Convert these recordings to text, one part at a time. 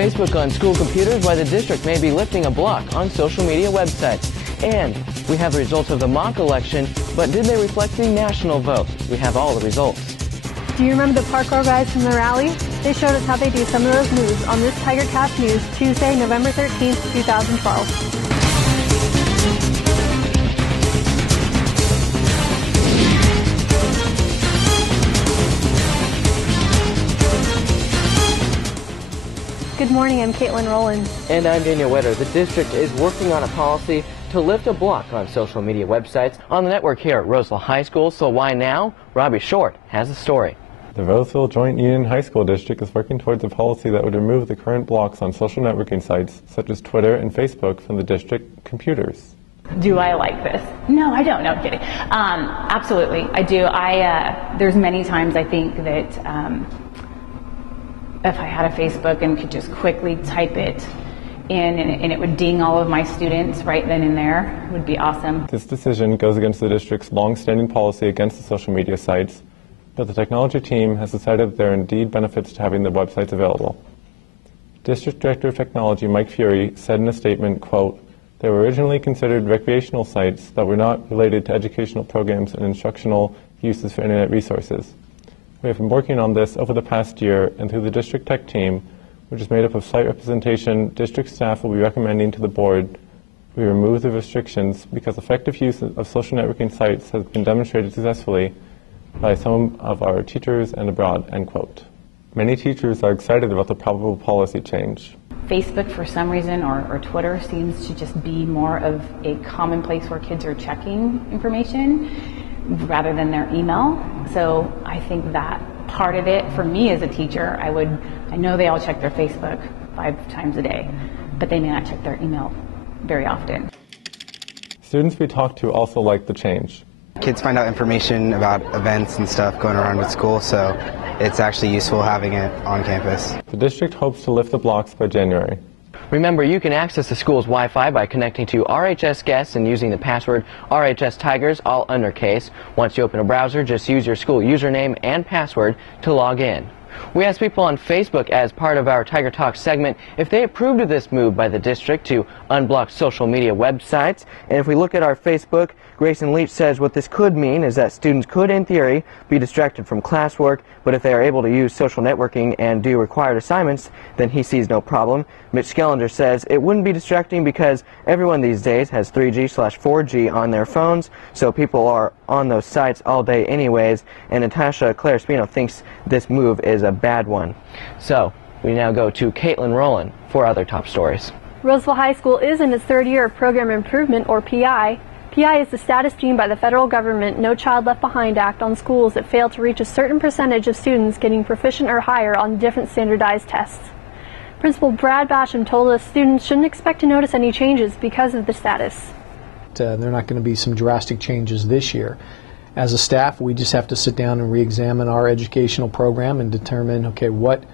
Facebook on school computers, why the district may be lifting a block on social media websites. And we have the results of the mock election, but did they reflect the national vote? We have all the results. Do you remember the parkour guys from the rally? They showed us how they do some of those moves on this TigerCast News, Tuesday, November 13th, 2012. Good morning, I'm Caitlin Rowland. And I'm Daniel Wetter. The district is working on a policy to lift a block on social media websites on the network here at Roseville High School. So why now? Robbie Short has the story. The Roseville Joint Union High School District is working towards a policy that would remove the current blocks on social networking sites such as Twitter and Facebook from the district computers. Do I like this? No, I don't. No, I'm kidding. Absolutely, I do. There's many times I think that if I had a Facebook and could just quickly type it in and it would ding all of my students right then and there, it would be awesome. This decision goes against the district's long-standing policy against the social media sites, but the technology team has decided that there are indeed benefits to having the websites available. District Director of Technology Mike Fury said in a statement, quote, "They were originally considered recreational sites that were not related to educational programs and instructional uses for internet resources. We have been working on this over the past year, and through the district tech team, which is made up of site representation, district staff will be recommending to the board we remove the restrictions because effective use of social networking sites has been demonstrated successfully by some of our teachers and abroad," end quote. Many teachers are excited about the probable policy change. Facebook, for some reason, or Twitter seems to just be more of a common place where kids are checking information rather than their email. So I think that part of it, for me as a teacher, I know they all check their Facebook 5 times a day, but they may not check their email very often. Students we talked to also like the change. Kids find out information about events and stuff going around with school, so it's actually useful having it on campus. The district hopes to lift the blocks by January. Remember, you can access the school's Wi-Fi by connecting to RHS Guests and using the password RHS Tigers, all undercase. Once you open a browser, just use your school username and password to log in. We asked people on Facebook as part of our Tiger Talk segment if they approved of this move by the district to unblock social media websites. And if we look at our Facebook, Grayson Leach says what this could mean is that students could, in theory, be distracted from classwork, but if they are able to use social networking and do required assignments, then he sees no problem. Mitch Skellinger says it wouldn't be distracting because everyone these days has 3G/4G on their phones, so people are on those sites all day anyways, and Natasha Claire Spino thinks this move is a bad one. So we now go to Caitlin Rowland for other top stories. Roseville High School is in its third year of Program Improvement, or PI. PI is the status deemed by the federal government No Child Left Behind Act on schools that fail to reach a certain percentage of students getting proficient or higher on different standardized tests. Principal Brad Basham told us students shouldn't expect to notice any changes because of the status. There are not going to be some drastic changes this year. As a staff, we just have to sit down and re-examine our educational program and determine, okay, what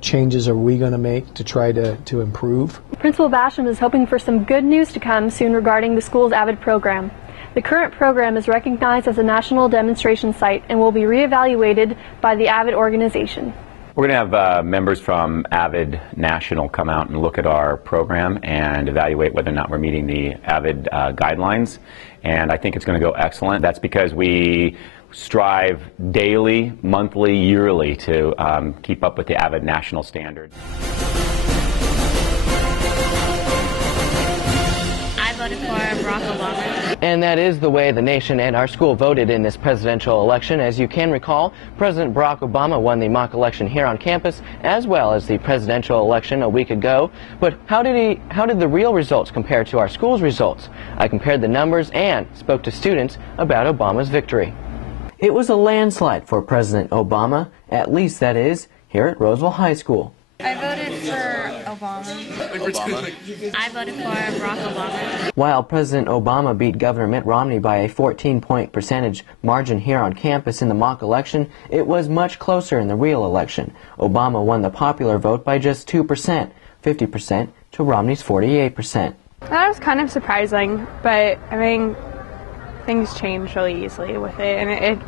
changes are we going to make to try to improve. Principal Basham is hoping for some good news to come soon regarding the school's AVID program. The current program is recognized as a national demonstration site and will be reevaluated by the AVID organization. We're going to have members from AVID National come out and look at our program and evaluate whether or not we're meeting the AVID guidelines, and I think it's going to go excellent. That's because we strive daily, monthly, yearly to keep up with the AVID national standard. I voted for Barack Obama. And that is the way the nation and our school voted in this presidential election. As you can recall, President Barack Obama won the mock election here on campus, as well as the presidential election a week ago. But how did the real results compare to our school's results? I compared the numbers and spoke to students about Obama's victory. It was a landslide for President Obama, at least that is, here at Roseville High School. I voted for Obama. I voted for Barack Obama. While President Obama beat Governor Mitt Romney by a 14-point percentage margin here on campus in the mock election, it was much closer in the real election. Obama won the popular vote by just 2%, 50% to Romney's 48%. That was kind of surprising, but I mean, things changed really easily with it, and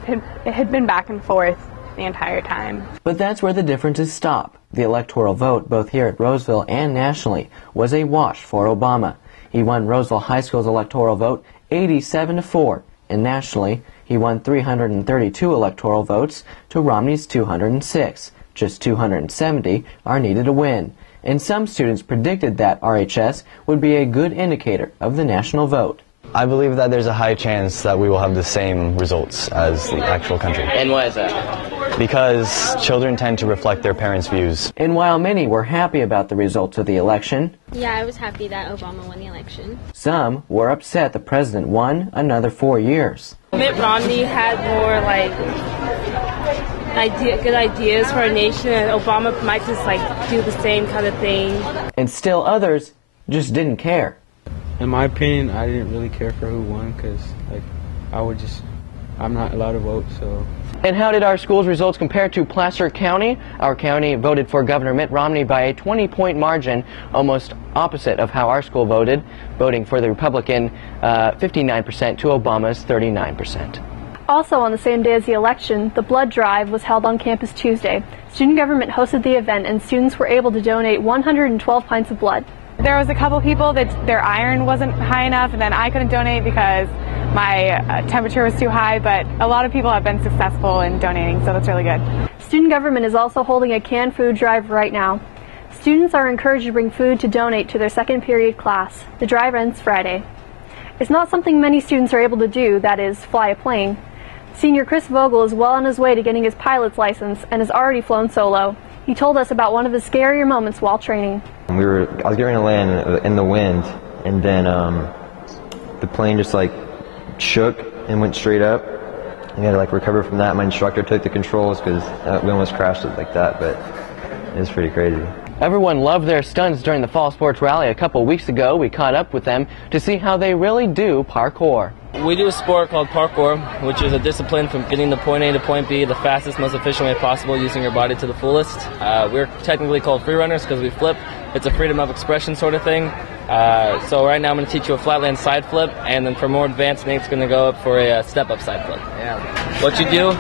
it had been back and forth the entire time. But that's where the differences stop. The electoral vote, both here at Roseville and nationally, was a wash for Obama. He won Roseville High School's electoral vote 87-4, and nationally, he won 332 electoral votes to Romney's 206. Just 270 are needed to win. And some students predicted that RHS would be a good indicator of the national vote. I believe that there's a high chance that we will have the same results as the actual country. And why is that? Because children tend to reflect their parents' views. And while many were happy about the results of the election, Yeah, I was happy that Obama won the election. some were upset the president won another 4 years. Mitt Romney had more good ideas for our nation, and Obama might just do the same kind of thing. And still others just didn't care. In my opinion, I didn't really care for who won because, I'm not allowed to vote, so. And how did our school's results compare to Placer County? Our county voted for Governor Mitt Romney by a 20-point margin, almost opposite of how our school voted, voting for the Republican 59% to Obama's 39%. Also on the same day as the election, the blood drive was held on campus Tuesday. Student government hosted the event and students were able to donate 112 pints of blood. There was a couple people that their iron wasn't high enough, and then I couldn't donate because my temperature was too high, but a lot of people have been successful in donating, so that's really good. Student government is also holding a canned food drive right now. Students are encouraged to bring food to donate to their second period class. The drive ends Friday. It's not something many students are able to do, that is, fly a plane. Senior Chris Vogel is well on his way to getting his pilot's license and has already flown solo. He told us about one of the scarier moments while training. I was getting ready to land in the wind, and then the plane just shook and went straight up. I had to recover from that. My instructor took the controls because we almost crashed it like that, but it was pretty crazy. Everyone loved their stunts during the Fall Sports Rally a couple weeks ago. We caught up with them to see how they really do parkour. We do a sport called parkour, which is a discipline from getting to point A to point B the fastest, most efficient way possible using your body to the fullest. We're technically called free runners because we flip. It's a freedom of expression sort of thing. So right now I'm going to teach you a flatland side flip, and then for more advanced, Nate's going to go up for a step-up side flip. Yeah. What you do,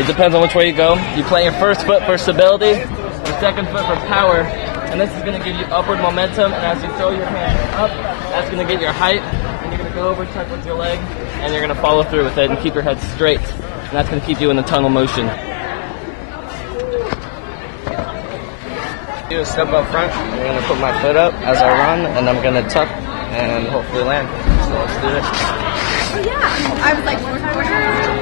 it depends on which way you go. You plant your first foot for stability, your second foot for power, and this is going to give you upward momentum, and as you throw your hand up, that's going to get your height, and you're going to go over, touch with your leg, and you're going to follow through with it and keep your head straight, and that's going to keep you in the tunnel motion. Do a step up front. I'm going to put my foot up as I run, and I'm going to tuck and hopefully land. So let's do it. Oh yeah, I was like 4 times.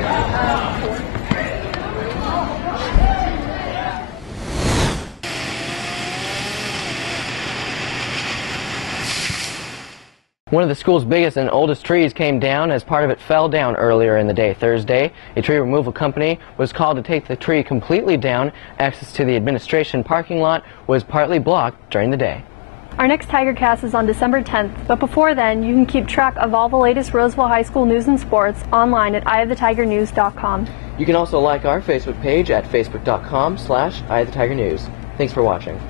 One of the school's biggest and oldest trees came down as part of it fell down earlier in the day Thursday. A tree removal company was called to take the tree completely down. Access to the administration parking lot was partly blocked during the day. Our next TigerCast is on December 10th, but before then, you can keep track of all the latest Roseville High School news and sports online at eyeofthetigernews.com. You can also like our Facebook page at facebook.com/eyeofthetigernews. Thanks for watching.